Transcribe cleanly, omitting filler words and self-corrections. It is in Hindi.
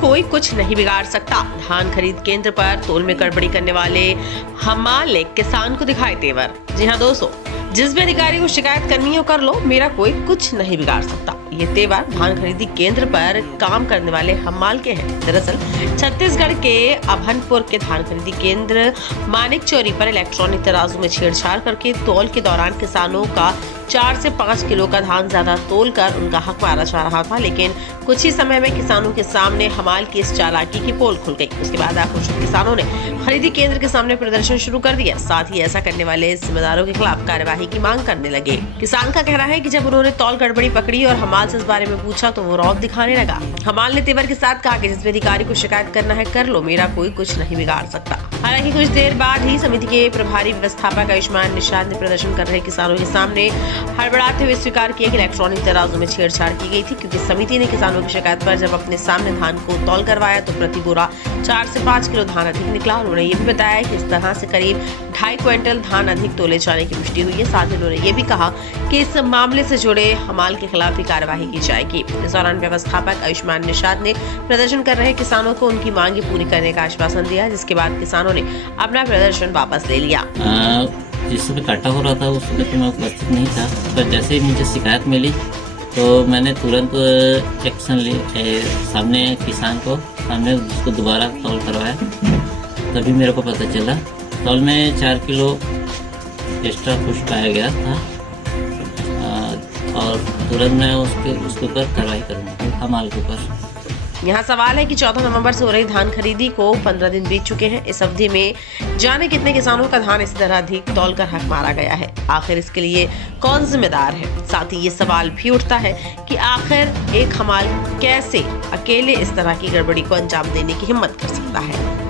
कोई कुछ नहीं बिगाड़ सकता। धान खरीद केंद्र पर तोल में गड़बड़ी करने वाले हमाल ने किसान को दिखाए तेवर। जी हाँ दोस्तों, जिस भी अधिकारी को शिकायत करनी हो कर लो, मेरा कोई कुछ नहीं बिगाड़ सकता। ये तेवर धान खरीदी केंद्र पर काम करने वाले हमाल के हैं। दरअसल छत्तीसगढ़ के अभनपुर के धान खरीदी केंद्र मानिक चौरी पर इलेक्ट्रॉनिक तराजू में छेड़छाड़ करके तौल के दौरान किसानों का 4 से 5 किलो का धान ज्यादा तोलकर उनका हक मारा जा रहा था। लेकिन कुछ ही समय में किसानों के सामने हमाल की इस चालाकी की पोल खुल गई। उसके बाद आक्रोशित किसानों ने खरीदी केंद्र के सामने प्रदर्शन शुरू कर दिया। साथ ही ऐसा करने वाले जिम्मेदारों के खिलाफ कार्यवाही की मांग करने लगे। किसान का कहना है कि जब उन्होंने तौल गड़बड़ी पकड़ी और हमाल से इस बारे में पूछा तो वो रौब दिखाने लगा। हमाल ने तेवर के साथ कहा कि जिस भी अधिकारी को शिकायत करना है कर लो, मेरा कोई कुछ नहीं बिगाड़ सकता। हालांकि कुछ देर बाद ही समिति के प्रभारी व्यवस्थापक आयुष्मान निषाद ने प्रदर्शन कर रहे किसानों के सामने हड़बड़ाते हुए स्वीकार किया कि इलेक्ट्रॉनिक तराजू में छेड़छाड़ की गई थी, क्योंकि समिति ने किसानों की शिकायत पर जब अपने सामने धान को तौल करवाया तो प्रति बोरा 4 से 5 किलो धान अधिक निकला। उन्होंने ये भी बताया कि इस तरह से करीब 2.5 क्विंटल धान अधिक तोले जाने की पुष्टि हुई है। साथ ही उन्होंने ये भी कहा कि इस मामले से जुड़े हमाल के खिलाफ भी कार्यवाही की जाएगी। इस दौरान व्यवस्थापक आयुष्मान निषाद ने प्रदर्शन कर रहे किसानों को उनकी मांगे पूरी करने का आश्वासन दिया, जिसके बाद किसानों ने अपना प्रदर्शन वापस ले लिया। जिस समय काटा हो रहा था उस समय तो मैं उपस्थित नहीं था, पर जैसे ही मुझे शिकायत मिली तो मैंने तुरंत एक्शन लिए। सामने किसान को सामने उसको दोबारा तौल करवाया, तभी मेरे को पता चला तौल में 4 किलो एक्स्ट्रा कुछ पाया गया था। और तुरंत मैं उसके ऊपर कार्रवाई करूँगा, हमाल के ऊपर। यहाँ सवाल है कि 14 नवंबर से हो रही धान खरीदी को 15 दिन बीत चुके हैं। इस अवधि में जाने कितने किसानों का धान इसी तरह अधिक तौलकर हक मारा गया है। आखिर इसके लिए कौन जिम्मेदार है? साथ ही ये सवाल भी उठता है कि आखिर एक हमाल कैसे अकेले इस तरह की गड़बड़ी को अंजाम देने की हिम्मत कर सकता है।